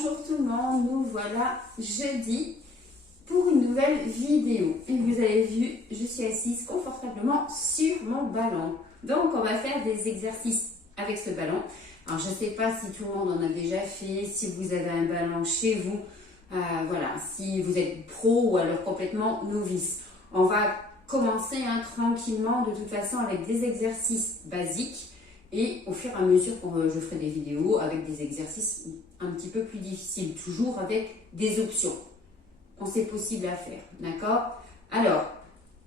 Bonjour tout le monde, nous voilà jeudi pour une nouvelle vidéo. Et vous avez vu, je suis assise confortablement sur mon ballon. Donc on va faire des exercices avec ce ballon. Alors je ne sais pas si tout le monde en a déjà fait, si vous avez un ballon chez vous, voilà, si vous êtes pro ou alors complètement novice. On va commencer tranquillement de toute façon avec des exercices basiques. Et au fur et à mesure que je ferai des vidéos avec des exercices un petit peu plus difficiles, toujours avec des options quand c'est possible à faire, d'accord? Alors,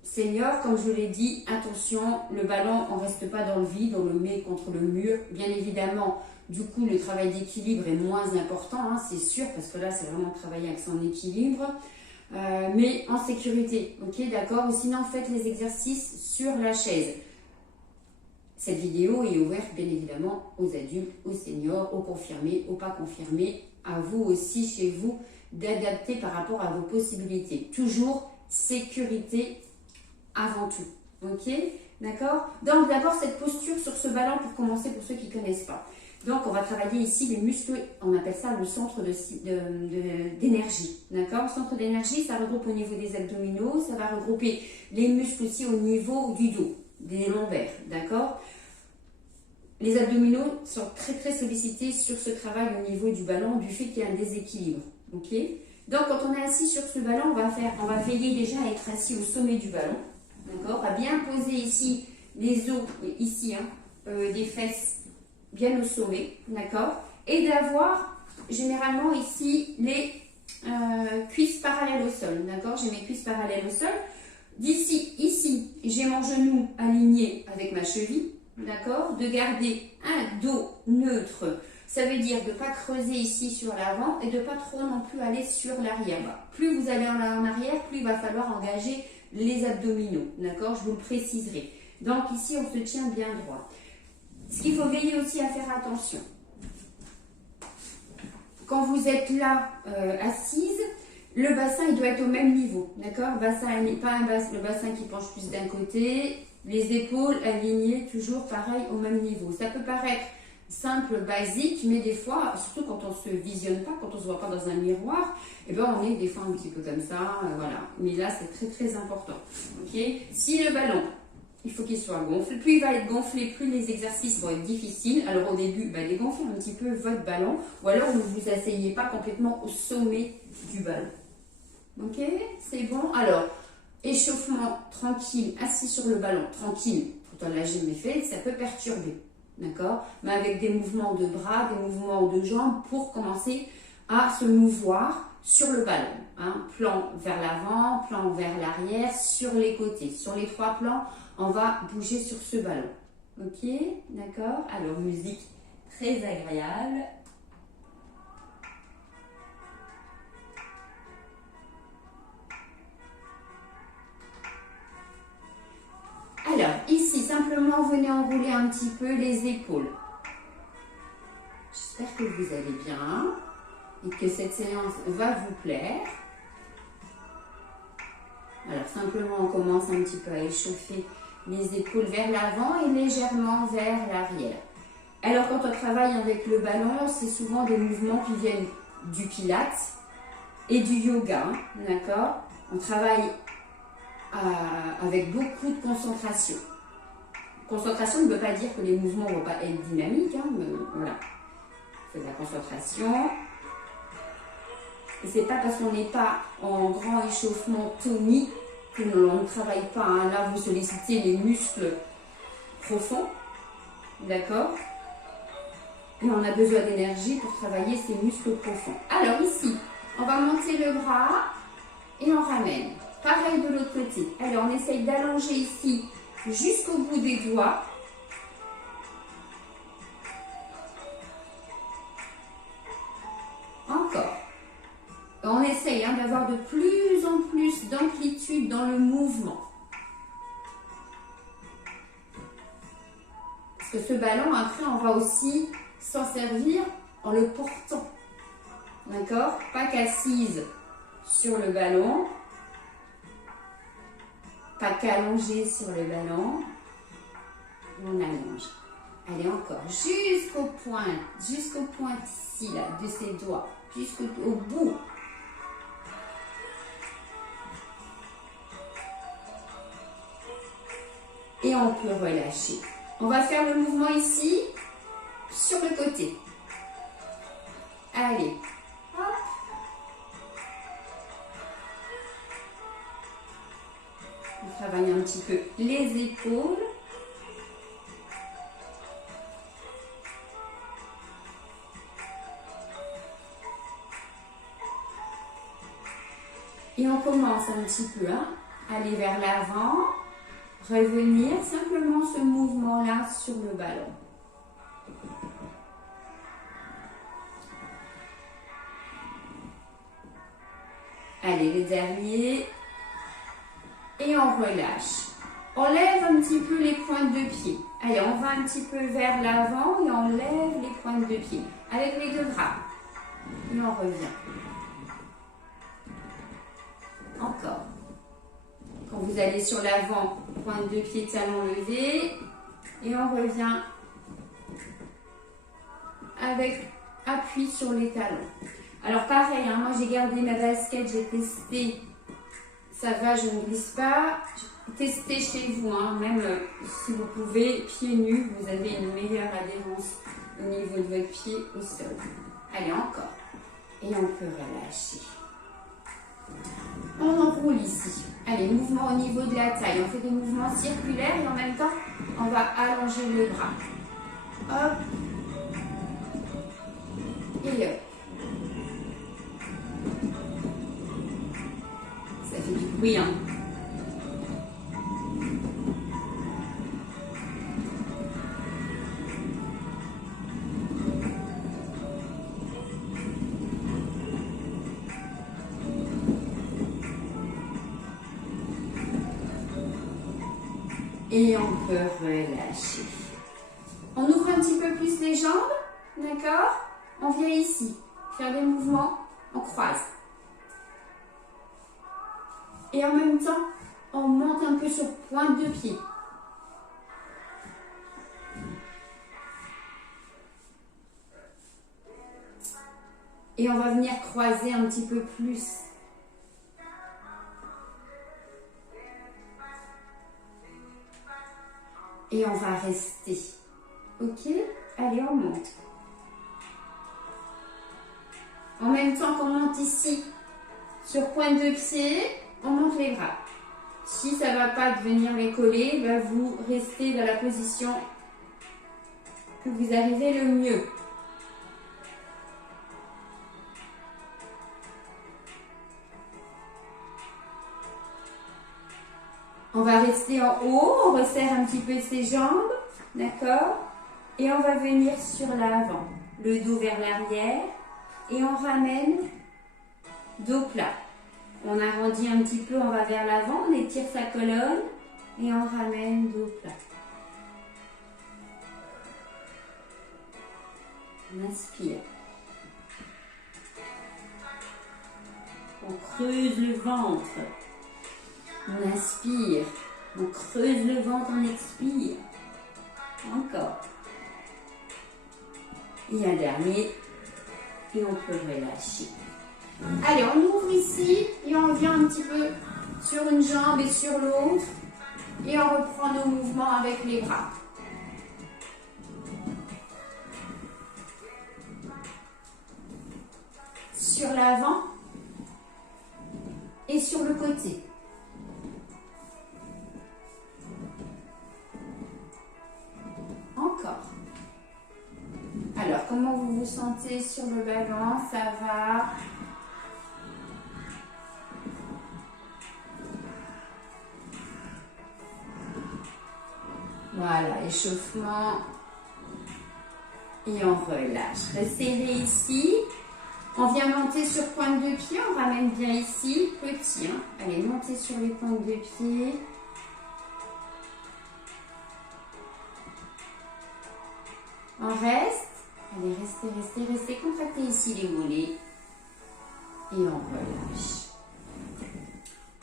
senior, comme je l'ai dit, attention, le ballon, on ne reste pas dans le vide, on le met contre le mur. Bien évidemment, du coup, le travail d'équilibre est moins important, hein, c'est sûr, parce que là, c'est vraiment travailler avec son équilibre. Mais en sécurité, ok, d'accord? Ou sinon, faites les exercices sur la chaise. Cette vidéo est ouverte bien évidemment aux adultes, aux seniors, aux confirmés, aux pas confirmés, à vous aussi chez vous d'adapter par rapport à vos possibilités. Toujours sécurité avant tout, ok? D'accord? Donc d'abord cette posture sur ce ballon pour commencer pour ceux qui ne connaissent pas. Donc on va travailler ici les muscles, on appelle ça le centre d'énergie, d'accord? Le centre d'énergie, ça regroupe au niveau des abdominaux, ça va regrouper les muscles aussi au niveau du dos, des lombaires, d'accord? Les abdominaux sont très sollicités sur ce travail au niveau du ballon du fait qu'il y a un déséquilibre, ok? Donc quand on est assis sur ce ballon, on va veiller déjà à être assis au sommet du ballon, d'accord? À bien poser ici les os, ici, des fesses bien au sommet, d'accord? Et d'avoir généralement ici les cuisses parallèles au sol, d'accord? J'ai mes cuisses parallèles au sol. D'ici, ici, j'ai mon genou aligné avec ma cheville, d'accord? De garder un dos neutre, ça veut dire de ne pas creuser ici sur l'avant et de ne pas trop non plus aller sur l'arrière. Plus vous allez en arrière, plus il va falloir engager les abdominaux, d'accord? Je vous le préciserai. Donc ici, on se tient bien droit. Ce qu'il faut veiller aussi à faire attention, quand vous êtes là, assise, le bassin, il doit être au même niveau, d'accord? Le bassin qui penche plus d'un côté, les épaules alignées, toujours pareil, au même niveau. Ça peut paraître simple, basique, mais des fois, surtout quand on ne se visionne pas, quand on ne se voit pas dans un miroir, eh ben on est des fois un petit peu comme ça, voilà. Mais là, c'est très important, ok? Si le ballon, il faut qu'il soit gonflé, plus il va être gonflé, plus les exercices vont être difficiles. Alors au début, dégonflez un petit peu votre ballon, ou alors ne vous asseyez pas complètement au sommet du ballon. Ok, c'est bon. Alors, échauffement tranquille, assis sur le ballon, tranquille, quand on l'a jamais fait, ça peut perturber, d'accord? Mais avec des mouvements de bras, des mouvements de jambes pour commencer à se mouvoir sur le ballon. Hein. Plan vers l'avant, plan vers l'arrière, sur les côtés. Sur les trois plans, on va bouger sur ce ballon. Ok, d'accord? Alors, musique très agréable. Alors, ici, simplement, venez enrouler un petit peu les épaules. J'espère que vous allez bien et que cette séance va vous plaire. Alors, simplement, on commence un petit peu à échauffer les épaules vers l'avant et légèrement vers l'arrière. Alors, quand on travaille avec le ballon, c'est souvent des mouvements qui viennent du pilates et du yoga, d'accord? On travaille avec beaucoup de concentration. Concentration ne veut pas dire que les mouvements ne vont pas être dynamiques, mais voilà. C'est de la concentration. Et c'est pas parce qu'on n'est pas en grand échauffement tonique que l'on ne travaille pas. Hein. Là, vous sollicitez les muscles profonds, d'accord? Et on a besoin d'énergie pour travailler ces muscles profonds. Alors ici, on va monter le bras et on ramène. Pareil de l'autre côté. Alors, on essaye d'allonger ici jusqu'au bout des doigts. Encore. On essaye d'avoir de plus en plus d'amplitude dans le mouvement. Parce que ce ballon, après, on va aussi s'en servir en le portant. D'accord? Pas qu'assise sur le ballon. Pas qu'allongé sur le ballon, on allonge. Allez, encore, jusqu'au point ici, là, de ses doigts, jusqu'au bout. Et on peut relâcher. On va faire le mouvement ici, sur le côté. Allez, hop. On travaille un petit peu les épaules. Et on commence un petit peu à aller vers l'avant, revenir simplement ce mouvement-là sur le ballon. Allez, le dernier. Et on relâche. On lève un petit peu les pointes de pied. Allez, on va un petit peu vers l'avant et on lève les pointes de pied avec les deux bras. Et on revient. Encore. Quand vous allez sur l'avant, pointe de pied, talon levé. Et on revient avec appui sur les talons. Alors pareil, moi j'ai gardé ma basket, j'ai testé. Ça va, je ne glisse pas. Testez chez vous, même si vous pouvez, pieds nus, vous avez une meilleure adhérence au niveau de votre pied au sol. Allez, encore. Et on peut relâcher. On enroule ici. Allez, mouvement au niveau de la taille. On fait des mouvements circulaires et en même temps, on va allonger les bras. Hop. Et hop. Ça fait du bruit, Et on peut relâcher. On ouvre un petit peu plus les jambes, d'accord? On vient ici, faire des mouvements, on croise. Et en même temps, on monte un peu sur pointe de pied. Et on va venir croiser un petit peu plus. Et on va rester. Ok? Allez, on monte. En même temps qu'on monte ici, sur pointe de pied, on monte les bras. Si ça ne va pas venir les coller, vous restez dans la position que vous arrivez le mieux. On va rester en haut, on resserre un petit peu ses jambes, d'accord? Et on va venir sur l'avant, le dos vers l'arrière et on ramène dos plat. On arrondit un petit peu, on va vers l'avant, on étire sa colonne et on ramène dos plat. On inspire. On creuse le ventre. On inspire, on creuse le ventre, on expire. Encore. Et un dernier. Et on peut relâcher. Allez, on ouvre ici et on vient un petit peu sur une jambe et sur l'autre. Et on reprend nos mouvements avec les bras. Sur l'avant et sur le côté. Encore. Alors, comment vous vous sentez sur le ballon? Ça va? Voilà, échauffement. Et on relâche. Resserrez ici. On vient monter sur pointe de pied. On ramène bien ici. Petit. Allez, montez sur les pointes de pied. On reste. Allez, restez. Contractez ici les mollets. Et on relâche.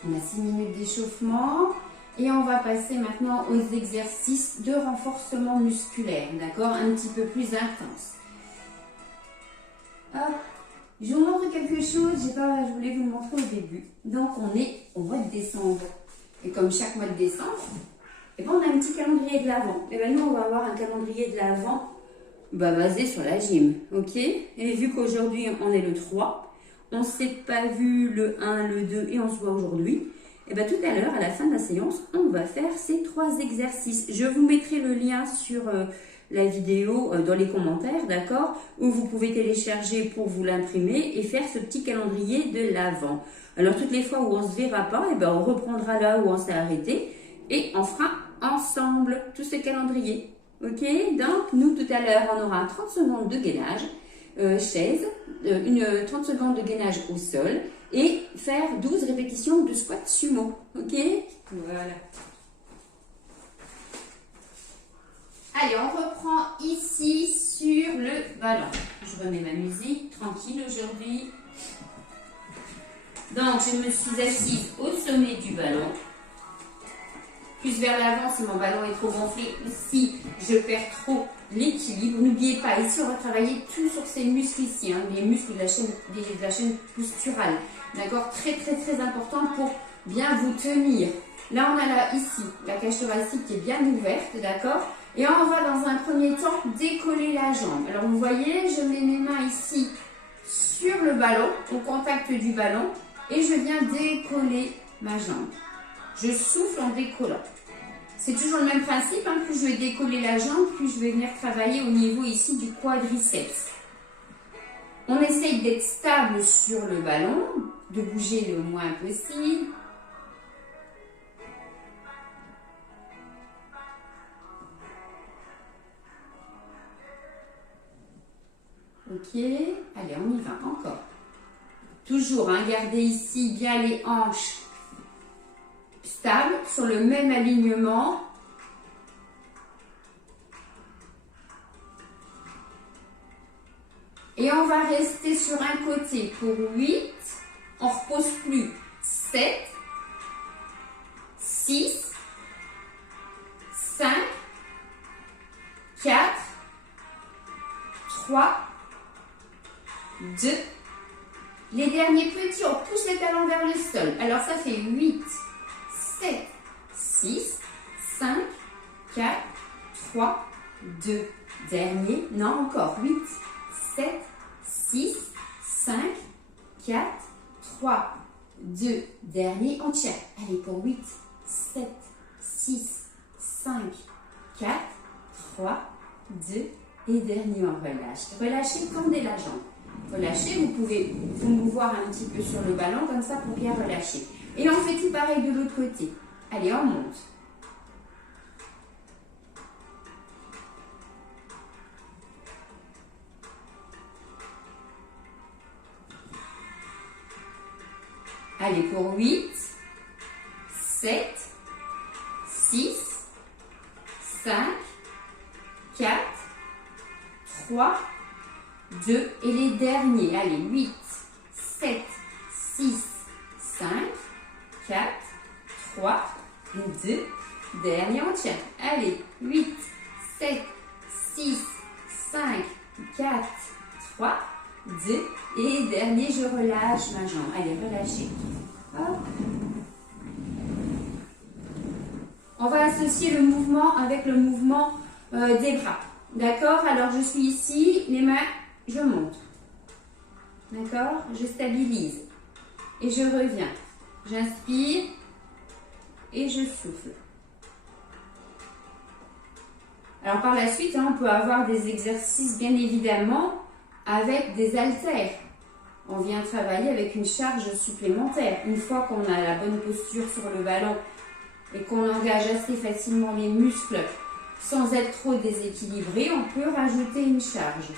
On a 6 minutes d'échauffement. Et on va passer maintenant aux exercices de renforcement musculaire, d'accord? Un petit peu plus intense. Hop. Je vous montre quelque chose, je voulais vous le montrer au début. Donc on est au mois de décembre. Et comme chaque mois de décembre, et ben on a un petit calendrier de l'Avent. Et bien nous on va avoir un calendrier de l'Avent basé sur la gym. Ok? Et vu qu'aujourd'hui on est le 3, on ne s'est pas vu le 1, le 2 et on se voit aujourd'hui. Et bien tout à l'heure, à la fin de la séance, on va faire ces 3 exercices. Je vous mettrai le lien sur la vidéo dans les commentaires, d'accord? Où vous pouvez télécharger pour vous l'imprimer et faire ce petit calendrier de l'Avent. Alors toutes les fois où on ne se verra pas, et ben on reprendra là où on s'est arrêté et on fera ensemble tout ce calendrier. Ok? Donc nous tout à l'heure, on aura 30 secondes de gainage, chaise, 30 secondes de gainage au sol et faire 12 répétitions de squat sumo. Ok? Voilà. Allez, on reprend ici sur le ballon. Je remets ma musique, tranquille aujourd'hui. Donc, je me suis assise au sommet du ballon. Plus vers l'avant si mon ballon est trop gonflé, si je perds trop l'équilibre. N'oubliez pas, ici on va travailler tout sur ces muscles ici, hein, les muscles de la chaîne posturale. D'accord? Très important pour bien vous tenir. Là, on a là, ici, la cage thoracique qui est bien ouverte, d'accord? Et on va dans un premier temps décoller la jambe. Alors, vous voyez, je mets mes mains ici sur le ballon, au contact du ballon, et je viens décoller ma jambe. Je souffle en décollant. C'est toujours le même principe, hein, plus je vais décoller la jambe, plus je vais venir travailler au niveau ici du quadriceps. On essaye d'être stable sur le ballon, de bouger le moins possible. Ok, allez, on y va encore. Toujours, hein, gardez ici bien les hanches stables sur le même alignement. Et on va rester sur un côté pour 8. On ne repose plus. 7, 6, 5, 4, 3, 2. Les derniers petits, on pousse les talons vers le sol. Alors ça fait 8, 7, 6, 5, 4, 3, 2. Dernier, non encore. 8, 7, 6, 5, 4, 3, 2. Dernier, on tient. Allez, pour 8, 7, 6, 5, 4, 3, 2. Et dernier, on relâche. Relâchez, tendez la jambe. Relâchez, vous pouvez vous mouvoir un petit peu sur le ballon, comme ça, pour bien relâcher. Et on fait tout pareil de l'autre côté. Allez, on monte. Allez, pour 8, 7, 6, 5, 4, 3, 2. Et les derniers. Allez, 8, 7, 6, 5, 4, 3, 2. Dernier, on tient. Allez, 8, 7, 6, 5, 4, 3, 2. Et dernier, je relâche ma jambe. Allez, relâchez. Hop. On va associer le mouvement avec le mouvement des bras. D'accord? Alors, je suis ici, les mains, je monte. D'accord? Je stabilise. Et je reviens. J'inspire et je souffle. Alors, par la suite, hein, on peut avoir des exercices, bien évidemment, avec des haltères. On vient travailler avec une charge supplémentaire. Une fois qu'on a la bonne posture sur le ballon et qu'on engage assez facilement les muscles sans être trop déséquilibré, on peut rajouter une charge.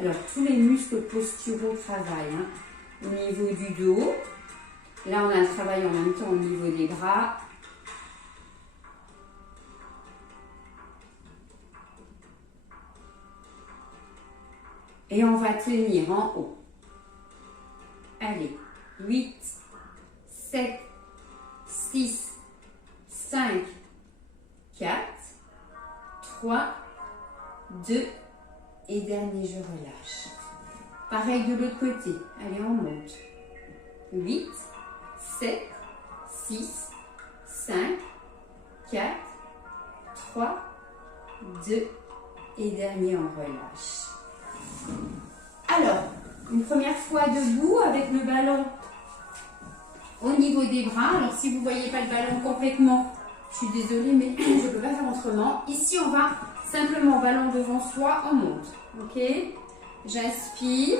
Alors, tous les muscles posturaux travaillent, hein, au niveau du dos. Là, on a un travail en même temps au niveau des bras. Et on va tenir en haut. Allez, 8, 7, 6, 5, 4, 3, 2, et dernier, je relâche. Pareil de l'autre côté. Allez, on monte. 8, 7, 6, 5, 4, 3, 2, et dernier, on relâche. Alors, une première fois debout avec le ballon au niveau des bras. Alors, si vous ne voyez pas le ballon complètement, je suis désolée, mais je ne peux pas faire autrement. Ici, on va simplement ballon devant soi, on monte. Ok? J'inspire,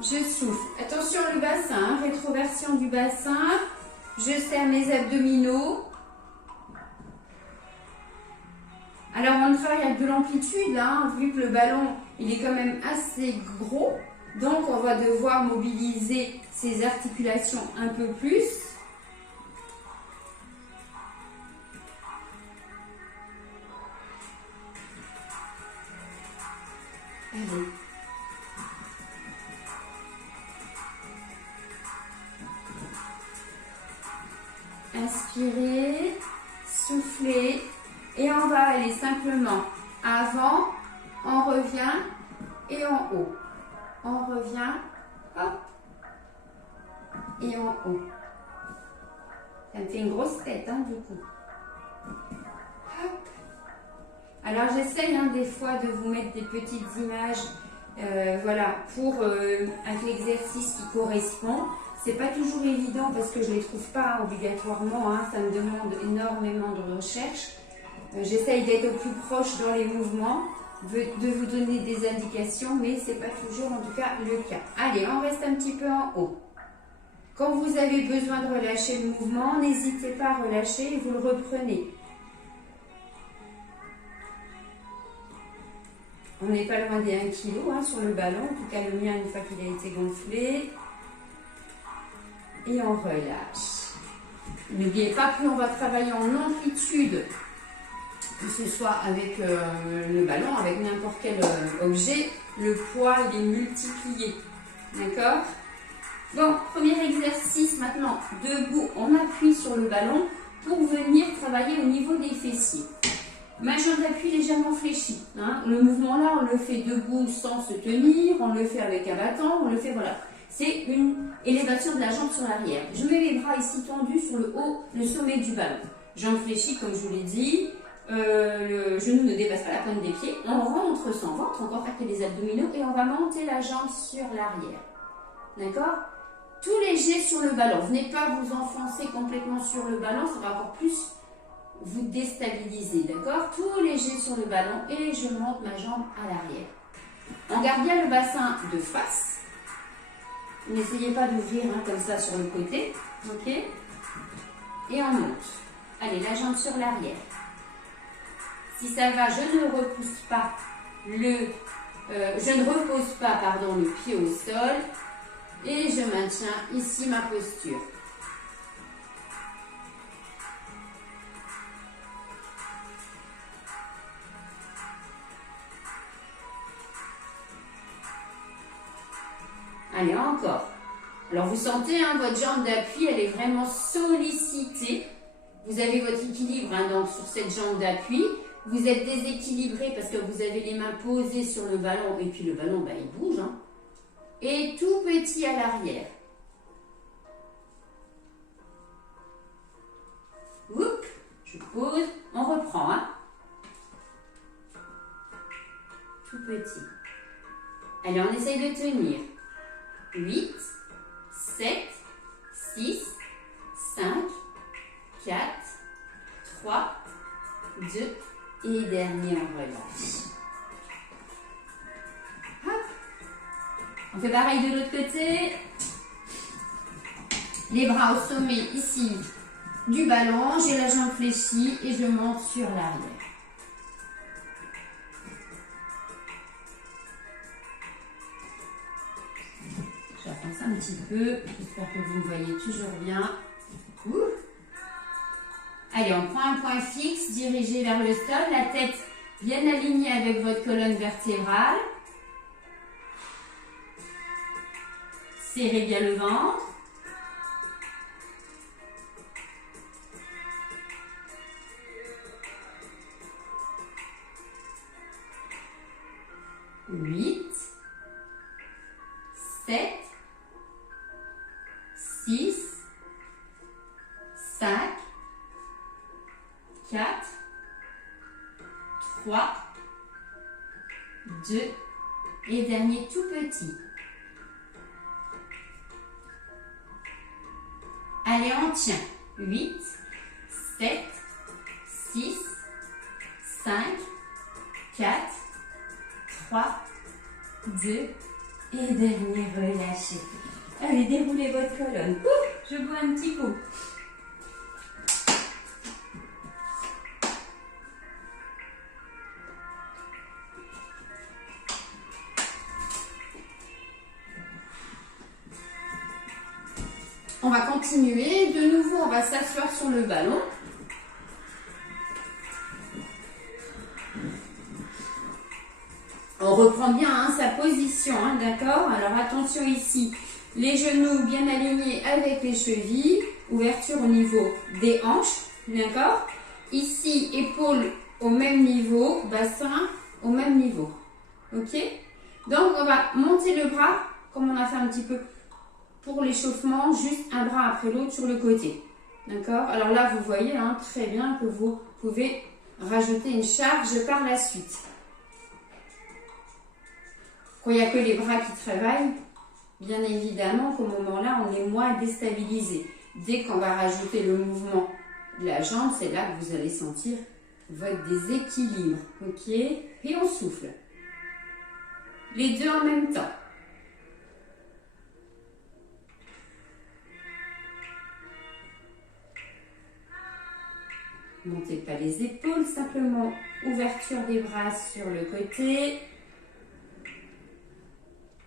je souffle. Attention le bassin, rétroversion du bassin. Je serre mes abdominaux. Alors, on travaille avec de l'amplitude, là, vu que le ballon, il est quand même assez gros. Donc, on va devoir mobiliser ses articulations un peu plus. Allez. Inspirez, soufflez. Et on va aller simplement avant, on revient et en haut. On revient, hop, et en haut. Ça me fait une grosse tête, hein, du coup. Hop. Alors j'essaye des fois de vous mettre des petites images, voilà, pour avec l'exercice qui correspond. C'est pas toujours évident parce que je les trouve pas obligatoirement, ça me demande énormément de recherche. J'essaye d'être au plus proche dans les mouvements, de vous donner des indications, mais c'est pas toujours en tout cas le cas. Allez, on reste un petit peu en haut. Quand vous avez besoin de relâcher le mouvement, n'hésitez pas à relâcher et vous le reprenez. On n'est pas loin des 1 kg sur le ballon, en tout cas le mien une fois qu'il a été gonflé. Et on relâche. N'oubliez pas que l'on va travailler en amplitude, que ce soit avec le ballon, avec n'importe quel objet, le poids il est multiplié. D'accord? Bon, premier exercice maintenant, debout, on appuie sur le ballon pour venir travailler au niveau des fessiers. Ma jambe d'appui légèrement fléchie. Le mouvement là, on le fait debout sans se tenir, on le fait avec un bâton, on le fait, voilà. C'est une élévation de la jambe sur l'arrière. Je mets les bras ici tendus sur le haut, le sommet du ballon. Jambe fléchie, comme je vous l'ai dit. Le genou ne dépasse pas la pointe des pieds. On rentre son ventre, on contracte les abdominaux et on va monter la jambe sur l'arrière. D'accord? Tout léger sur le ballon. Venez pas vous enfoncer complètement sur le ballon, ça va encore plus vous déstabiliser. D'accord? Tout léger sur le ballon et je monte ma jambe à l'arrière. On garde bien le bassin de face. N'essayez pas d'ouvrir comme ça sur le côté. Ok? Et on monte. Allez, la jambe sur l'arrière. Si ça va, je ne repousse pas je ne repose pas, le pied au sol et je maintiens ici ma posture. Allez, encore. Alors vous sentez, votre jambe d'appui, elle est vraiment sollicitée. Vous avez votre équilibre donc sur cette jambe d'appui. Vous êtes déséquilibré parce que vous avez les mains posées sur le ballon et puis le ballon, il bouge. Et tout petit à l'arrière. Oups, je pose, on reprend. Tout petit. Allez, on essaye de tenir. 8, 7, 6, 5, 4, 3, 2, et dernier, on relâche. Hop. On fait pareil de l'autre côté. Les bras au sommet ici du ballon. J'ai la jambe fléchie et je monte sur l'arrière. J'avance un petit peu. J'espère que vous me voyez toujours bien. Ouh. Allez, on prend un point fixe, dirigé vers le sol, la tête bien alignée avec votre colonne vertébrale. Serrez bien le ventre. Huit, 7, 6, 5, 4, 3, 2 et dernier tout petit. Allez, on tient. 8, 7, 6, 5, 4, 3, 2 et dernier, relâchez. Allez, déroulez votre colonne. Ouh, je bois un petit coup. On va continuer. De nouveau, on va s'asseoir sur le ballon. On reprend bien sa position, d'accord? Alors attention ici, les genoux bien alignés avec les chevilles, ouverture au niveau des hanches, d'accord? Ici, épaules au même niveau, bassin au même niveau, ok? Donc on va monter le bras, comme on a fait un petit peu pour l'échauffement, juste un bras après l'autre sur le côté, d'accord? Alors là, vous voyez très bien que vous pouvez rajouter une charge par la suite. Quand il n'y a que les bras qui travaillent, bien évidemment qu'au moment-là, on est moins déstabilisé. Dès qu'on va rajouter le mouvement de la jambe, c'est là que vous allez sentir votre déséquilibre. Ok? Et on souffle. Les deux en même temps. Montez pas les épaules, simplement ouverture des bras sur le côté.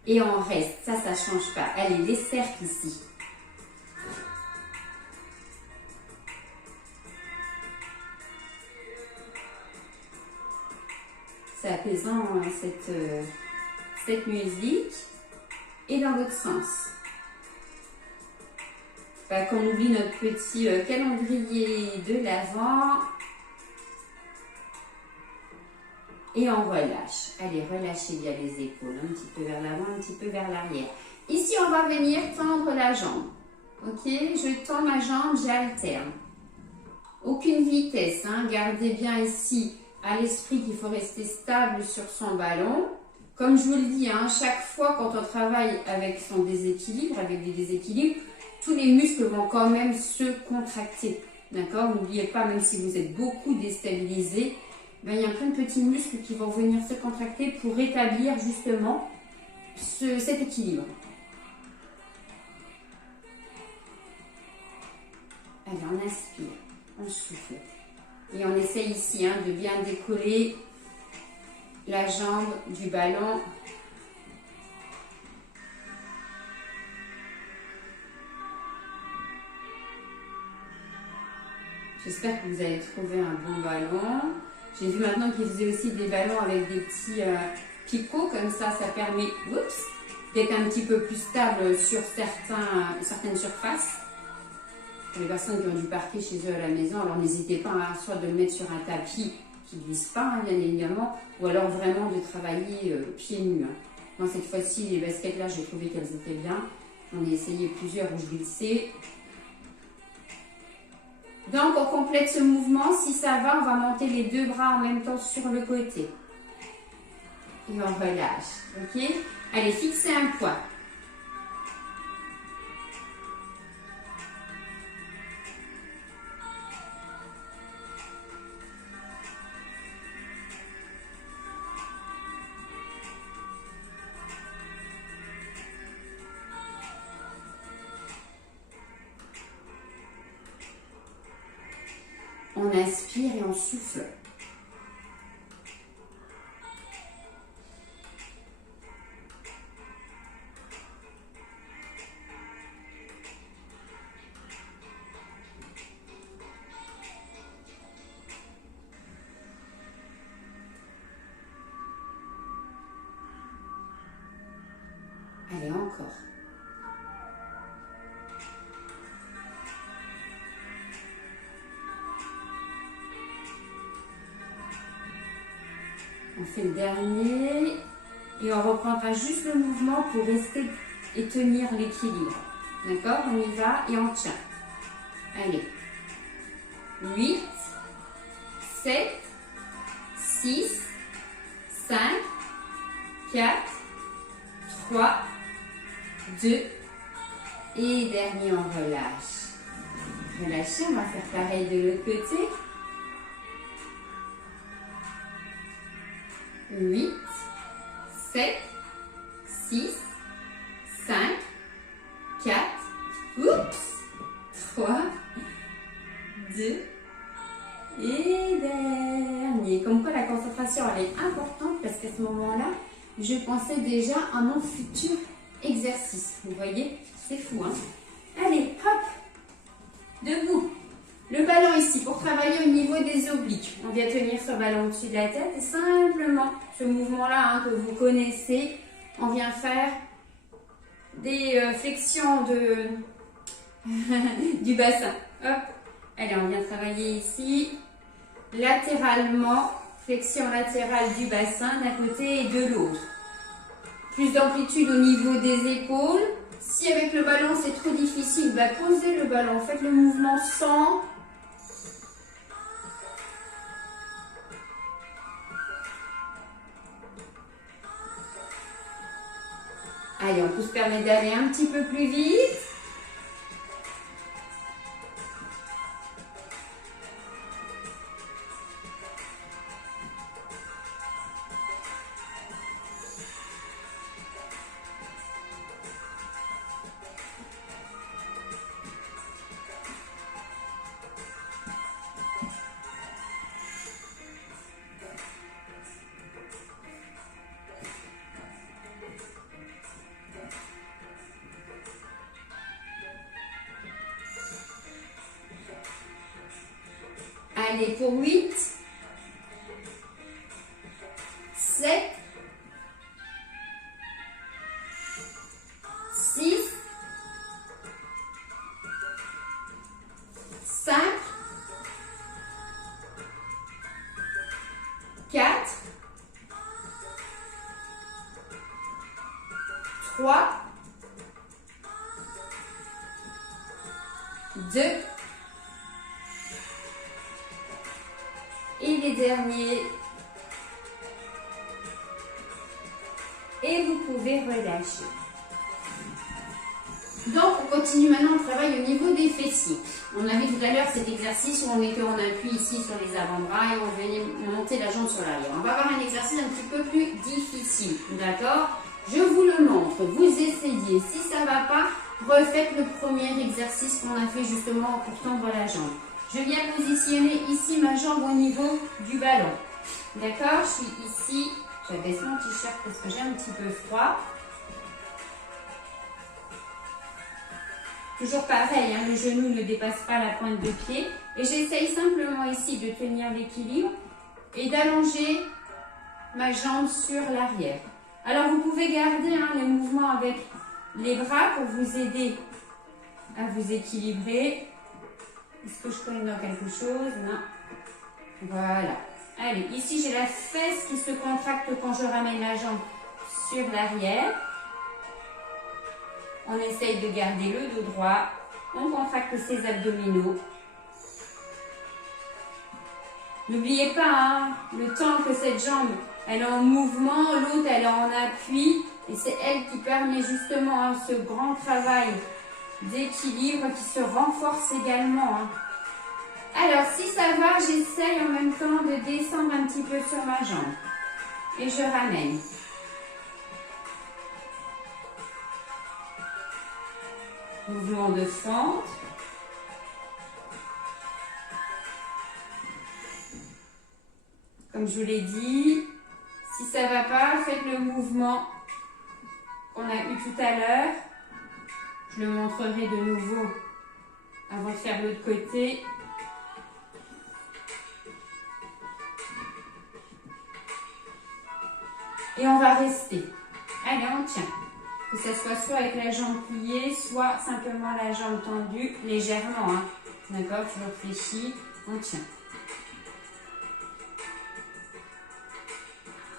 Et on reste, ça ne change pas. Allez, les cercles ici. C'est apaisant cette musique. Et dans l'autre sens. Pas qu'on oublie notre petit calendrier de l'avant. Et on relâche. Allez, relâchez bien les épaules. Un petit peu vers l'avant, un petit peu vers l'arrière. Ici, on va venir tendre la jambe. Ok? Je tends ma jambe, j'alterne. Aucune vitesse. Gardez bien ici à l'esprit qu'il faut rester stable sur son ballon. Comme je vous le dis, chaque fois quand on travaille avec son déséquilibre, avec des déséquilibres, tous les muscles vont quand même se contracter. D'accord? N'oubliez pas, même si vous êtes beaucoup déstabilisé, il y a plein de petits muscles qui vont venir se contracter pour rétablir justement cet équilibre. Allez, on inspire, on souffle. Et on essaye ici de bien décoller la jambe du ballon. J'espère que vous allez trouver un bon ballon. J'ai vu maintenant qu'ils faisaient aussi des ballons avec des petits picots, comme ça permet d'être un petit peu plus stable sur certaines surfaces. Pour les personnes qui ont du parquet chez eux à la maison, alors n'hésitez pas soit de le mettre sur un tapis qui ne glisse pas, bien évidemment, ou alors vraiment de travailler pieds nus. Moi, cette fois-ci, les baskets là, j'ai trouvé qu'elles étaient bien. J'en ai essayé plusieurs où je glissais. Donc, on complète ce mouvement. Si ça va, on va monter les deux bras en même temps sur le côté. Et on relâche. Ok? Allez, fixez un point. On inspire et on souffle. Allez, encore. On fait le dernier. Et on reprendra juste le mouvement pour rester et tenir l'équilibre. D'accord? On y va et on tient. Allez. 8, 7, 6, 5, 4, 3, 2. Et dernier, on relâche. Relâchez, on va faire pareil de l'autre côté. 8, 7, 6, 5, 4, oups, 3, 2, et dernier. Comme quoi la concentration elle est importante parce qu'à ce moment-là, je pensais déjà à mon futur exercice. Vous voyez, c'est fou, hein? Allez, hop, debout. Le ballon ici, pour travailler au niveau des obliques. On vient tenir ce ballon au-dessus de la tête et simplement, ce mouvement-là que vous connaissez, on vient faire des flexions du bassin. Hop. Allez, on vient travailler ici, latéralement, flexion latérale du bassin d'un côté et de l'autre. Plus d'amplitude au niveau des épaules. Si avec le ballon c'est trop difficile, posez le ballon, faites le mouvement sans. Allez, on peut se permettre d'aller un petit peu plus vite. Allez, pour 8, 7, 6, 5, 4, 3, 2, et les derniers. Et vous pouvez relâcher. Donc, on continue maintenant, on travaille au niveau des fessiers. On avait tout à l'heure cet exercice où on mettait en appui ici sur les avant-bras et on venait monter la jambe sur l'arrière. On va avoir un exercice un petit peu plus difficile, d'accord? Je vous le montre, vous essayez. Si ça ne va pas, refaites le premier exercice qu'on a fait justement pour tendre la jambe. Je viens positionner ici ma jambe au niveau du ballon. D'accord? Je suis ici. J'abaisse mon t-shirt parce que j'ai un petit peu froid. Toujours pareil, le genou ne dépasse pas la pointe de pied. Et j'essaye simplement ici de tenir l'équilibre et d'allonger ma jambe sur l'arrière. Alors vous pouvez garder les mouvements avec les bras pour vous aider à vous équilibrer. Est-ce que je connais dans quelque chose? Non. Voilà. Allez, ici j'ai la fesse qui se contracte quand je ramène la jambe sur l'arrière. On essaye de garder le dos droit. On contracte ses abdominaux. N'oubliez pas, le temps que cette jambe elle est en mouvement, l'autre elle est en appui. Et c'est elle qui permet justement ce grand travail d'équilibre qui se renforce également. Alors, si ça va, j'essaye en même temps de descendre un petit peu sur ma jambe. Et je ramène. Mouvement de fente. Comme je vous l'ai dit, si ça ne va pas, faites le mouvement qu'on a eu tout à l'heure. Je le montrerai de nouveau avant de faire l'autre côté. Et on va rester. Allez, on tient. Que ce soit avec la jambe pliée, soit simplement la jambe tendue, légèrement. D'accord? Tu réfléchis, on tient.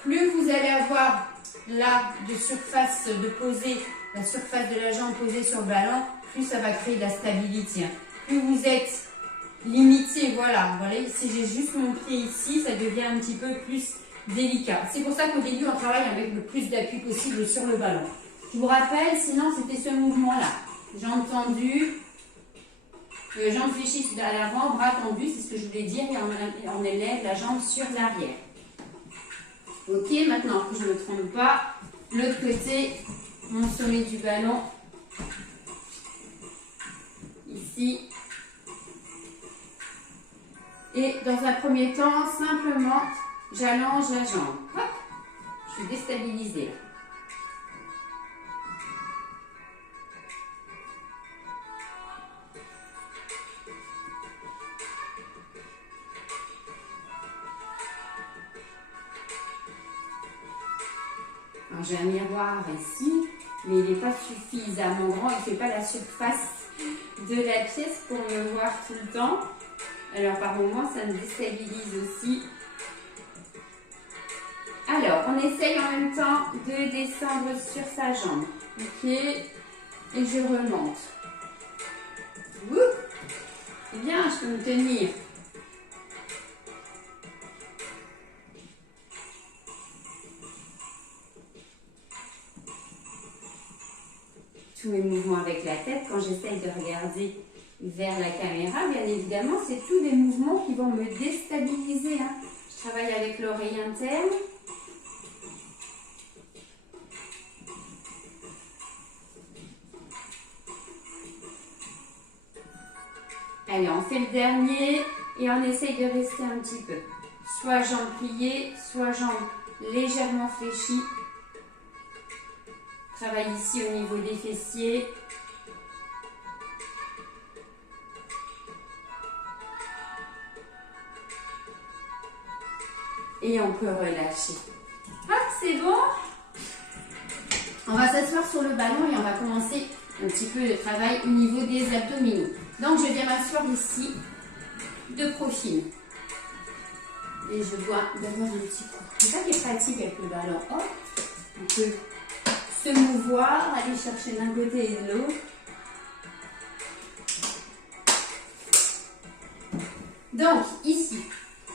plus vous allez avoir là de surface de poser, la surface de la jambe posée sur le ballon, plus ça va créer de la stabilité. Hein. Plus vous êtes limité, voilà, si j'ai juste mon pied ici, ça devient un petit peu plus délicat. C'est pour ça qu'au début, on travaille avec le plus d'appui possible sur le ballon. Je vous rappelle, sinon c'était ce mouvement-là. Jambes tendues, jambes fléchies vers l'avant, bras tendus, c'est ce que je voulais dire, et on élève la jambe sur l'arrière. Ok, maintenant que je ne me trompe pas, l'autre côté, mon sommet du ballon, ici. Et dans un premier temps, simplement, j'allonge la jambe. Hop, je suis déstabilisée. J'ai un miroir ici, mais il n'est pas suffisamment grand, il ne fait pas la surface de la pièce pour me voir tout le temps. Alors par moments, ça me déstabilise aussi. Alors, on essaye en même temps de descendre sur sa jambe. Ok, et je remonte. C'est bien, je peux me tenir. Tous mes mouvements avec la tête, quand j'essaye de regarder vers la caméra, bien évidemment, c'est tous des mouvements qui vont me déstabiliser. Hein. Je travaille avec l'oreille interne. Allez, on fait le dernier et on essaye de rester un petit peu. Soit jambes pliées, soit jambes légèrement fléchies. Travaille ici au niveau des fessiers. Et on peut relâcher. Hop, c'est bon. On va s'asseoir sur le ballon et on va commencer un petit peu le travail au niveau des abdominaux. Donc, je viens m'asseoir ici, de profil. Et je dois d'avoir un petit coup. C'est ça qui est pratique avec le ballon. Hop, on peut se mouvoir, aller chercher d'un côté et de l'autre. Donc, ici,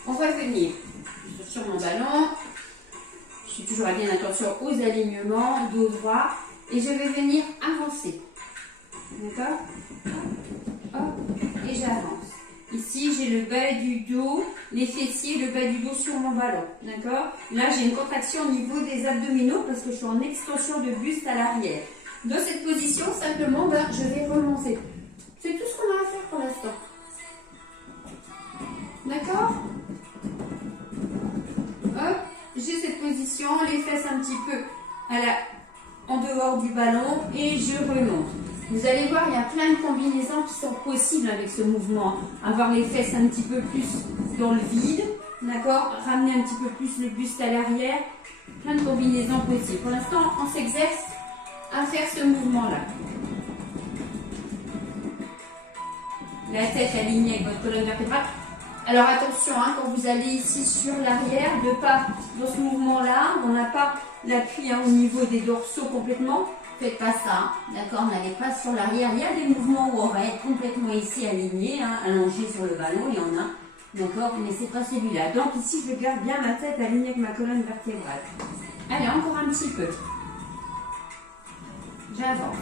on va venir sur mon ballon. Je suis toujours à bien attention aux alignements, dos droit. Et je vais venir avancer. D'accord? Hop, et j'avance. Ici, j'ai le bas du dos, les fessiers, le bas du dos sur mon ballon. D'accord? Là, j'ai une contraction au niveau des abdominaux parce que je suis en extension de buste à l'arrière. Dans cette position, simplement, je vais remonter. C'est tout ce qu'on a à faire pour l'instant. D'accord? Hop, j'ai cette position, les fesses un petit peu en dehors du ballon et je remonte. Vous allez voir, il y a plein de combinaisons qui sont possibles avec ce mouvement. Avoir les fesses un petit peu plus dans le vide, d'accord? Ramener un petit peu plus le buste à l'arrière. Plein de combinaisons possibles. Pour l'instant, on s'exerce à faire ce mouvement-là. La tête alignée avec votre colonne vertébrale. Alors attention, hein, quand vous allez ici sur l'arrière, de pas dans ce mouvement-là, on n'a pas l'appui au niveau des dorsaux complètement. Faites pas ça, d'accord? N'allez pas sur l'arrière. Il y a des mouvements où on va être complètement ici aligné, hein, allongé sur le ballon, il y en a, d'accord? Mais c'est pas celui-là. Donc ici, je garde bien ma tête alignée avec ma colonne vertébrale. Allez, encore un petit peu. J'avance.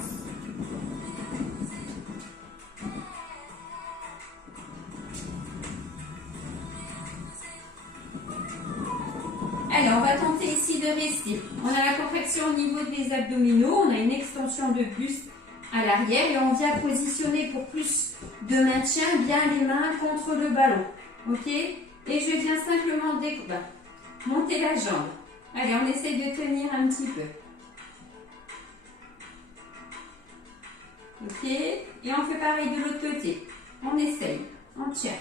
Allez, on va tenter ici de rester. On a la contraction au niveau des abdominaux, on a une extension de buste à l'arrière et on vient positionner pour plus de maintien bien les mains contre le ballon. Ok? Et je viens simplement monter la jambe. Allez, on essaye de tenir un petit peu. Ok? Et on fait pareil de l'autre côté. On essaye. On tient.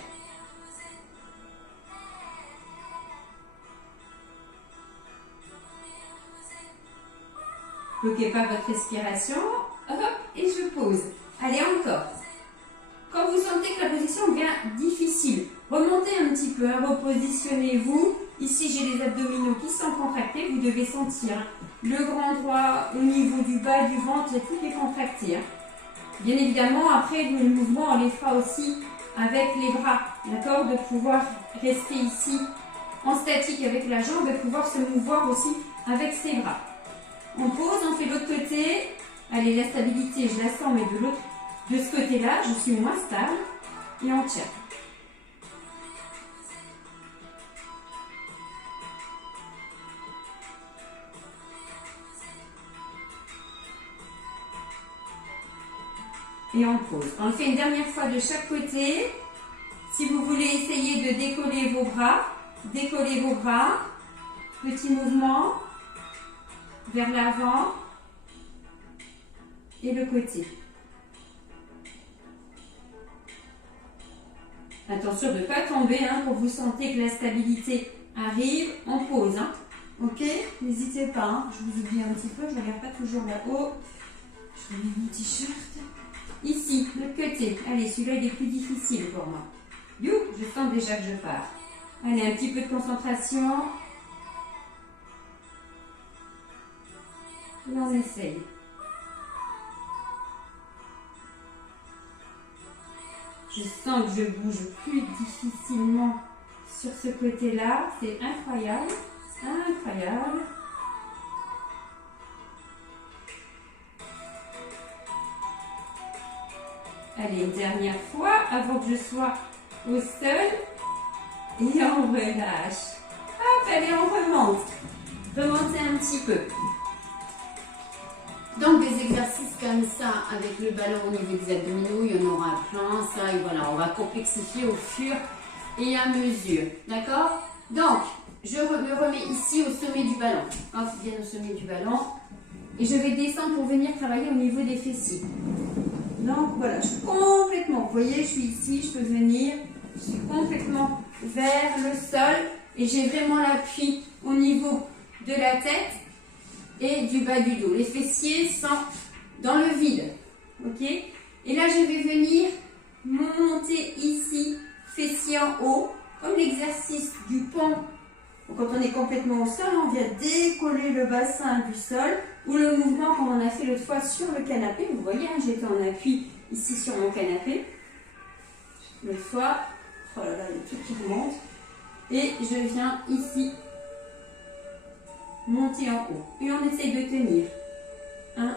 Bloquez pas votre respiration. Hop, et je pose. Allez, encore. Quand vous sentez que la position devient difficile, remontez un petit peu, repositionnez-vous Ici, j'ai les abdominaux qui sont contractés. Vous devez sentir le grand droit au niveau du bas du ventre et tout est contracté. Bien évidemment, après, le mouvement, on les fera aussi avec les bras. D'accord? De pouvoir rester ici en statique avec la jambe et pouvoir se mouvoir aussi avec ses bras. On pose, on fait de l'autre côté. Allez, la stabilité, je la sens, mais de ce côté-là, je suis moins stable. Et on tient. Et on pose. On le fait une dernière fois de chaque côté. Si vous voulez essayer de décoller vos bras, décollez vos bras. Petit mouvement vers l'avant et le côté. Attention de ne pas tomber, quand vous sentez que la stabilité arrive, on pose. Ok? N'hésitez pas, je vous oublie un petit peu, je ne regarde pas toujours là-haut. Je remets mon t-shirt. Ici, le côté. Allez, celui-là, il est plus difficile pour moi. You, je sens déjà que je pars. Allez, un petit peu de concentration. Et on essaye. Je sens que je bouge plus difficilement sur ce côté-là. C'est incroyable. Incroyable. Allez, une dernière fois avant que je sois au sol. Et on relâche. Hop, allez, on remonte. Remontez un petit peu. Donc des exercices comme ça avec le ballon au niveau des abdominaux, il y en aura plein, ça et voilà, on va complexifier au fur et à mesure, d'accord? Donc, je me remets ici au sommet du ballon, bien au sommet du ballon, et je vais descendre pour venir travailler au niveau des fessiers. Donc voilà, je suis complètement, vous voyez, je suis ici, je peux venir, je suis complètement vers le sol, et j'ai vraiment l'appui au niveau de la tête, et du bas du dos. Les fessiers sont dans le vide. Ok? Et là, je vais venir monter ici, fessiers en haut, comme l'exercice du pont. Quand on est complètement au sol, on vient décoller le bassin du sol, ou le mouvement comme on a fait l'autre fois sur le canapé. Vous voyez, j'étais en appui ici sur mon canapé. L'autre fois, oh là là, il y a tout qui remonte. Et je viens ici monter en haut. Et on essaie de tenir. 1,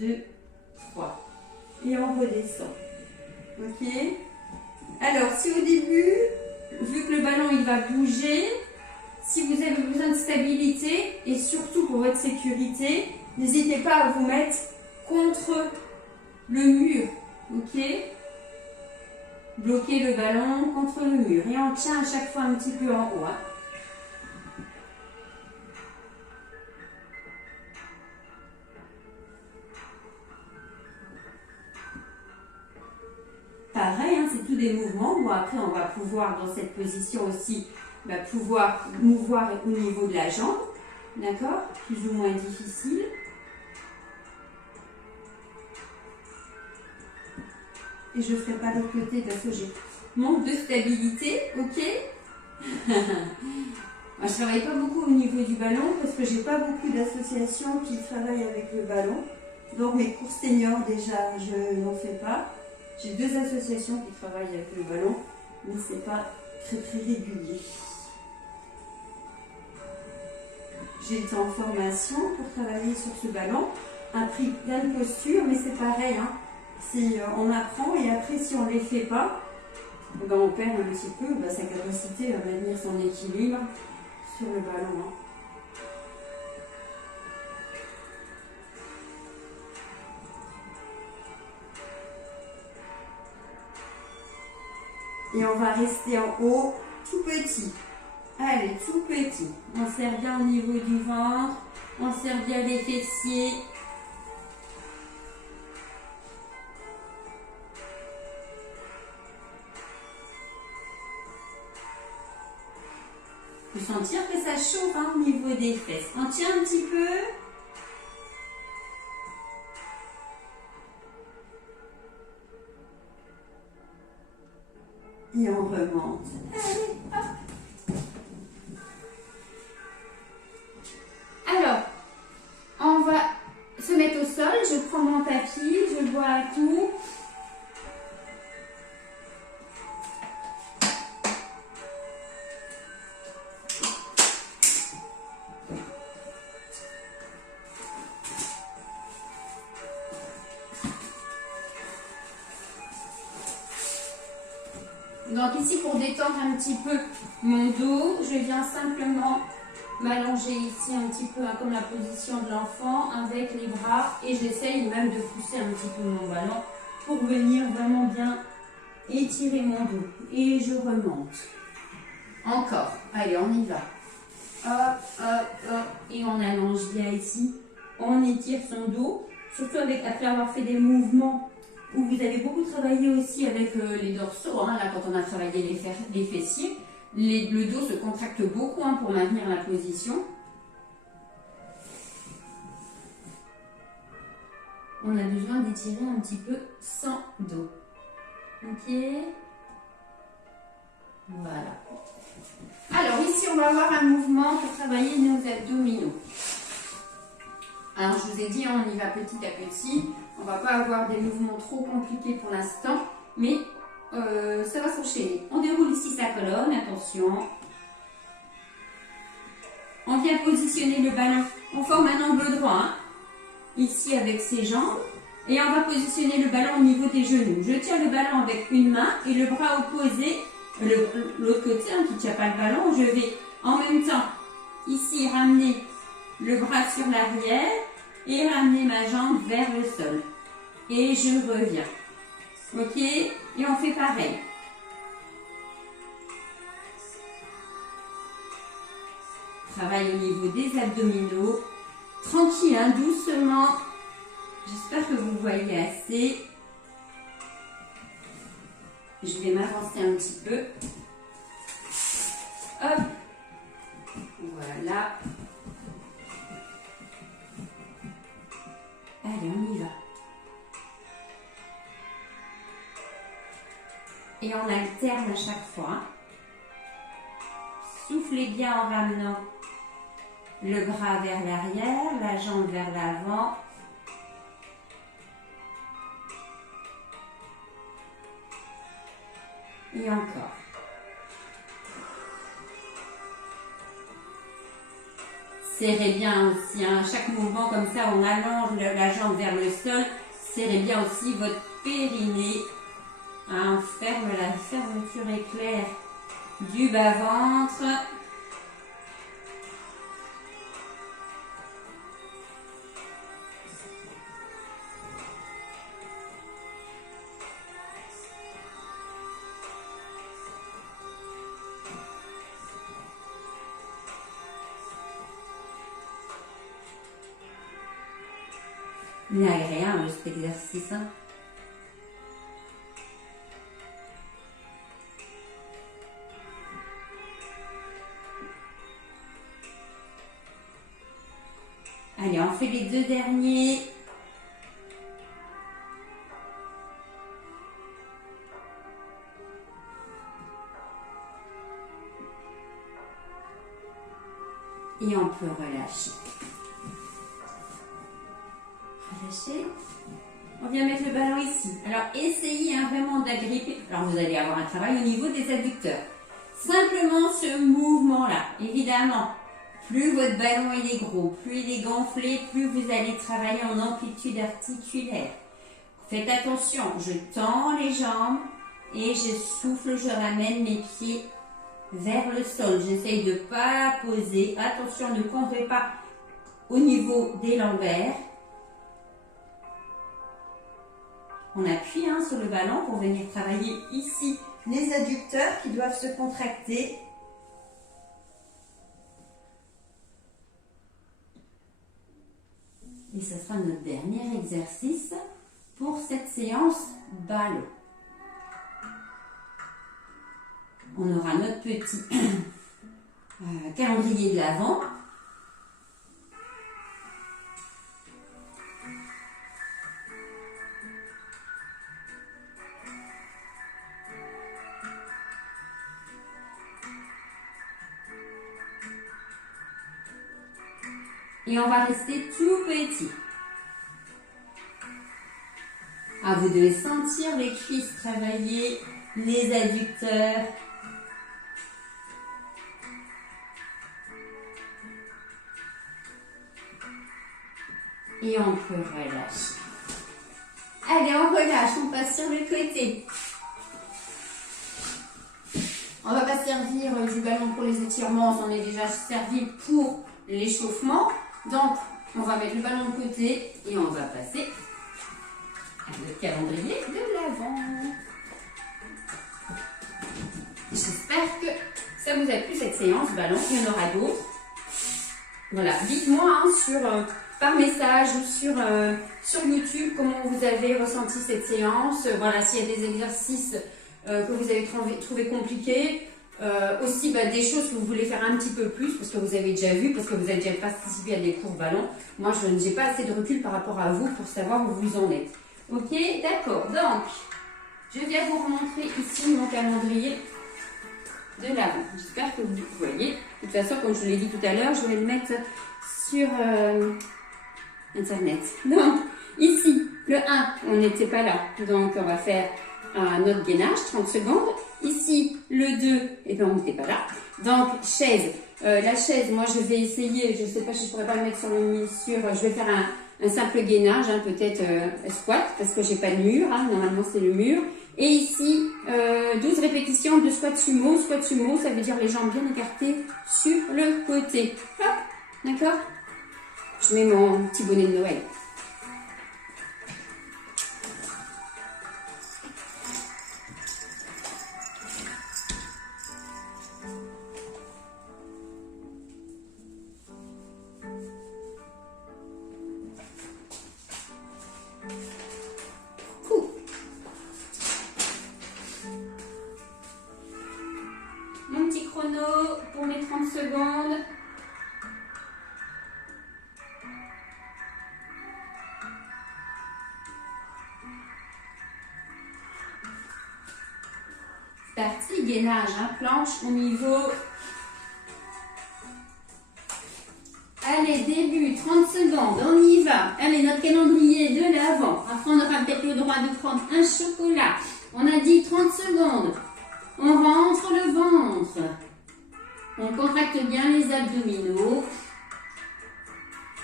2, 3. Et on redescend. Ok? Alors, si au début, vu que le ballon il va bouger, si vous avez besoin de stabilité et surtout pour votre sécurité, n'hésitez pas à vous mettre contre le mur. Ok? Bloquez le ballon contre le mur. Et on tient à chaque fois un petit peu en haut. Pareil, c'est tous des mouvements où après on va pouvoir dans cette position aussi pouvoir mouvoir au niveau de la jambe, d'accord? Plus ou moins difficile. Et je ne ferai pas de l'autre côté parce que j'ai manque de stabilité, ok? Moi, je ne travaille pas beaucoup au niveau du ballon parce que j'ai pas beaucoup d'associations qui travaillent avec le ballon. Donc mes cours seniors déjà, je n'en fais pas. J'ai 2 associations qui travaillent avec le ballon, mais ce n'est pas très régulier. J'ai été en formation pour travailler sur ce ballon, appris plein de postures, mais c'est pareil, on apprend et après si on ne les fait pas, on perd un petit peu sa capacité à maintenir son équilibre sur le ballon. Et on va rester en haut, tout petit. Allez, tout petit. On serre bien au niveau du ventre. On serre bien les fessiers. Vous sentir que ça chauffe au niveau des fesses. On tient un petit peu. Et on remonte. Allez, hop. pas tout. Donc ici, pour détendre un petit peu mon dos, je viens simplement m'allonger ici un petit peu comme la position de l'enfant avec les bras et j'essaye même de pousser un petit peu mon ballon pour venir vraiment bien étirer mon dos. Et je remonte. Encore. Allez, on y va. Hop, hop, hop. Et on allonge bien ici. On étire son dos. Surtout après avoir fait des mouvements où vous avez beaucoup travaillé aussi avec les dorsaux. Hein, là, quand on a travaillé les fessiers. Le dos se contracte beaucoup pour maintenir la position. On a besoin d'étirer un petit peu son dos. Ok. Voilà. Alors ici, on va avoir un mouvement pour travailler nos abdominaux. Alors je vous ai dit, on y va petit à petit. On ne va pas avoir des mouvements trop compliqués pour l'instant, mais ça va s'enchaîner. On déroule ici sa colonne, attention. On vient positionner le ballon. On forme un angle droit, hein, ici avec ses jambes. Et on va positionner le ballon au niveau des genoux. Je tiens le ballon avec une main et le bras opposé, l'autre côté qui ne tient pas le ballon. Je vais en même temps ici ramener le bras sur l'arrière et ramener ma jambe vers le sol. Et je reviens. Ok? Et on fait pareil. Travaille au niveau des abdominaux. Tranquille, hein, doucement. J'espère que vous voyez assez. Je vais m'avancer un petit peu. Hop. Voilà. Allez, on y va. Et on alterne à chaque fois. Soufflez bien en ramenant le bras vers l'arrière, la jambe vers l'avant. Et encore. Serrez bien aussi, hein, chaque mouvement comme ça, on allonge la jambe vers le sol. Serrez bien aussi votre périnée. Hein, ferme la fermeture éclair du bas-ventre. Il est agréable cet exercice. Hein. Allez, on fait les deux derniers. Et on peut relâcher. Relâcher. On vient mettre le ballon ici. Alors, essayez vraiment d'agripper. Alors, vous allez avoir un travail au niveau des adducteurs. Simplement ce mouvement-là, évidemment. Plus votre ballon il est gros, plus il est gonflé, plus vous allez travailler en amplitude articulaire. Faites attention, je tends les jambes et je souffle, je ramène mes pieds vers le sol. J'essaye de ne pas poser. Attention, ne cambrez pas au niveau des lombaires. On appuie sur le ballon pour venir travailler ici les adducteurs qui doivent se contracter. Et ce sera notre dernier exercice pour cette séance ballon. On aura notre petit calendrier de l'Avent. Et on va rester tout petit. Ah, vous devez sentir les cuisses travailler, les adducteurs. Et on peut relâcher. Allez, on relâche, on passe sur le côté. On va pas servir du ballon pour les étirements, on est déjà servi pour l'échauffement. Donc, on va mettre le ballon de côté et on va passer à notre calendrier de l'avant. J'espère que ça vous a plu cette séance ballon, il y en aura d'autres. Voilà, dites-moi par message ou sur YouTube comment vous avez ressenti cette séance. Voilà, s'il y a des exercices que vous avez trouvé compliqués. Aussi des choses que vous voulez faire un petit peu plus parce que vous avez déjà vu, parce que vous avez déjà participé à des cours ballon. Moi, je n'ai pas assez de recul par rapport à vous pour savoir où vous en êtes. Ok, d'accord. Donc, je viens vous remontrer ici mon calendrier de l'avant. J'espère que vous voyez. De toute façon, comme je vous l'ai dit tout à l'heure, je vais le mettre sur Internet. Donc, ici, le 1, on n'était pas là. Donc, on va faire notre gainage, 30 secondes. Ici, le 2, et bien on n'était pas là. Donc, chaise. La chaise, moi, je vais essayer, je ne sais pas si je ne pourrais pas le mettre sur je vais faire un simple gainage, peut-être squat, parce que j'ai pas de mur. Normalement, c'est le mur. Et ici, 12 répétitions de squat sumo. Squat sumo, ça veut dire les jambes bien écartées sur le côté. Hop, d'accord? Je mets mon petit bonnet de Noël. Mon petit chrono pour mes 30 secondes. C'est parti, gainage, planche au niveau. Allez, début, 30 secondes, on y va. Allez, notre calendrier de l'avant. Après, on aura peut-être le droit de prendre un chocolat. On a dit 30 secondes. On rentre le ventre. On contracte bien les abdominaux.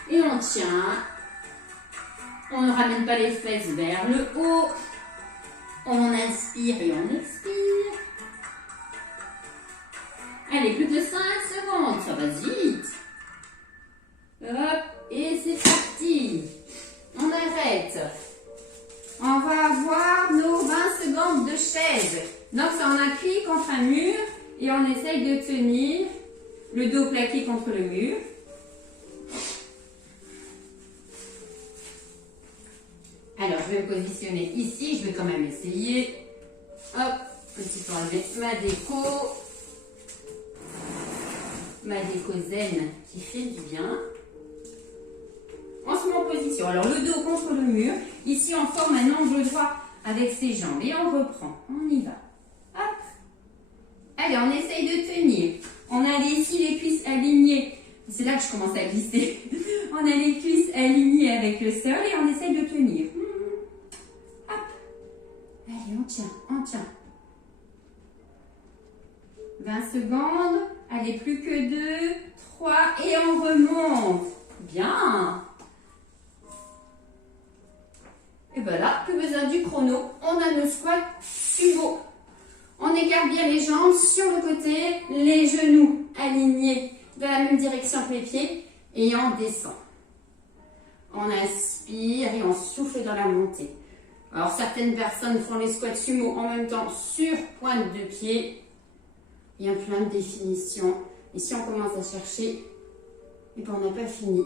Et on tient. On ne ramène pas les fesses vers le haut. On inspire et on expire. Allez, plus de 5 secondes. Ça va vite. Hop, et c'est parti. On arrête. On va avoir nos 20 secondes de chaise. Donc, ça, on appuie contre un mur et on essaye de tenir le dos plaqué contre le mur. Alors, je vais me positionner ici. Je vais quand même essayer. Hop, petit peu enlever ma déco. Ma déco zen qui fait du bien. On se met en position. Alors, le dos contre le mur. Ici, on forme un angle droit avec ses jambes. Et on reprend. On y va. Hop. Allez, on essaye de tenir. On a ici les cuisses alignées. C'est là que je commence à glisser. On a les cuisses alignées avec le sol et on essaye de tenir. Hop. Allez, on tient, on tient. 20 secondes. Allez, plus que 2, 3 et on remonte. Bien. Et bien là, plus besoin du chrono. On a nos squats sumo. On écarte bien les jambes sur le côté, les genoux alignés dans la même direction que les pieds et on descend. On inspire et on souffle dans la montée. Alors certaines personnes font les squats sumo en même temps sur pointe de pied. Il y a plein de définitions. Et si on commence à chercher, et bien on n'a pas fini.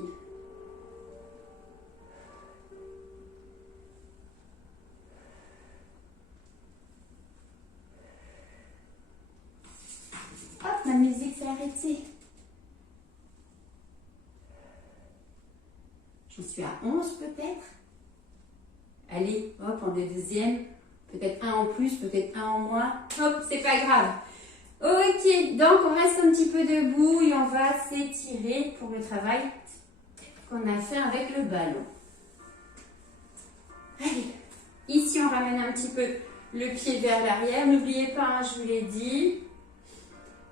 Hop, ma musique s'est arrêtée. J'en suis à 11 peut-être. Allez, hop, en deuxième. Peut-être un en plus, peut-être un en moins. Hop, c'est pas grave. Ok, donc on reste un petit peu debout et on va s'étirer pour le travail qu'on a fait avec le ballon. Allez, Ici, on ramène un petit peu le pied vers l'arrière. N'oubliez pas, hein, je vous l'ai dit,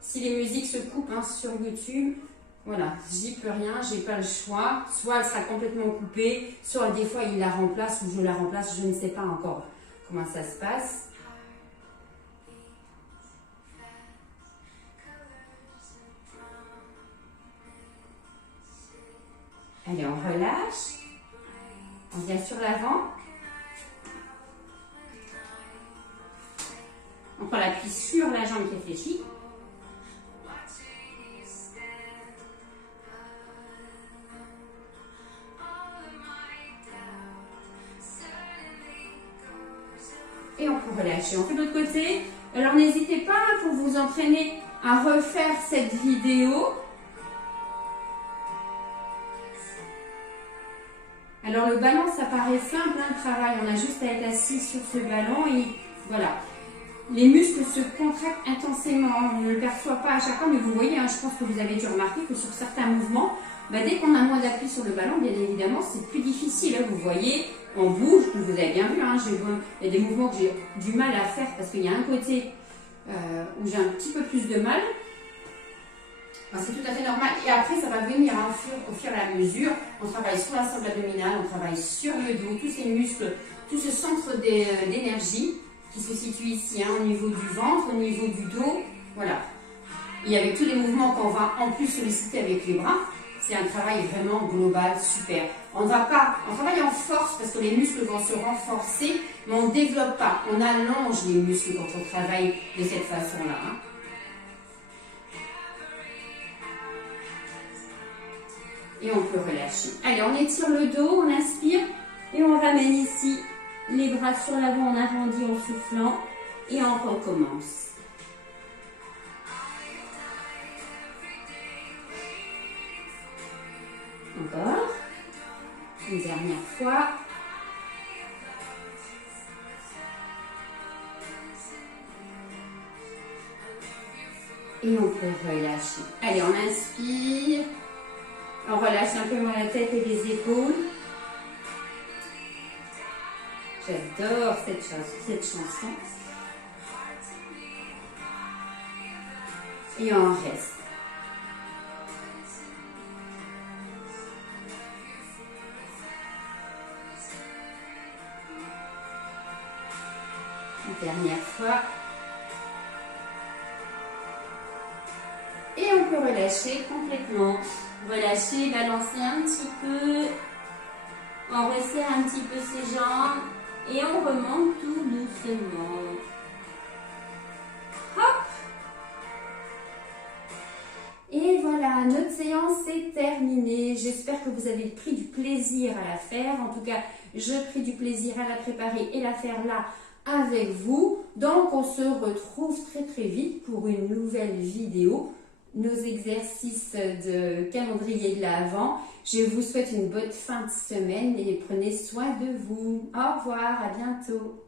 si les musiques se coupent hein, sur YouTube, voilà, j'y peux rien, j'ai pas le choix. Soit elle sera complètement coupée, soit des fois il la remplace ou je la remplace, je ne sais pas encore comment ça se passe. Allez, on relâche. On vient sur l'avant. On prend l'appui sur la jambe qui est fléchie. Et on peut relâcher. On fait de l'autre côté. Alors n'hésitez pas pour vous entraîner à refaire cette vidéo. Alors le ballon, ça paraît simple, hein, le travail. On a juste à être assis sur ce ballon et voilà. Les muscles se contractent intensément. On ne le perçoit pas à chaque fois, mais vous voyez, hein, je pense que vous avez dû remarquer que sur certains mouvements, dès qu'on a moins d'appui sur le ballon, bien évidemment, c'est plus difficile. Hein. Vous voyez, on bouge, vous avez bien vu, hein, il y a des mouvements que j'ai du mal à faire parce qu'il y a un côté où j'ai un petit peu plus de mal. C'est tout à fait normal. Et après, ça va venir hein, au fur et à mesure. On travaille sur la sangle abdominale, on travaille sur le dos, tous ces muscles, tout ce centre d'énergie qui se situe ici, hein, au niveau du ventre, au niveau du dos. Voilà. Et avec tous les mouvements qu'on va en plus solliciter avec les bras, c'est un travail vraiment global, super. On travaille en force parce que les muscles vont se renforcer, mais on ne développe pas. On allonge les muscles quand on travaille de cette façon-là. Hein. Et on peut relâcher. Allez, on étire le dos, on inspire et on ramène ici les bras sur l'avant, on arrondit en soufflant et on recommence. Encore. Une dernière fois. Et on peut relâcher. Allez, on inspire. On relâche un peu la tête et les épaules. J'adore cette chanson. Et on reste. Une dernière fois. Et on peut relâcher complètement. Relâcher, balancer un petit peu. On resserre un petit peu ses jambes. Et on remonte tout doucement. Hop! Et voilà, notre séance est terminée. J'espère que vous avez pris du plaisir à la faire. En tout cas, je pris du plaisir à la préparer et la faire là avec vous. Donc, on se retrouve très très vite pour une nouvelle vidéo. Nos exercices de calendrier de l'Avent. Je vous souhaite une bonne fin de semaine et prenez soin de vous. Au revoir, à bientôt.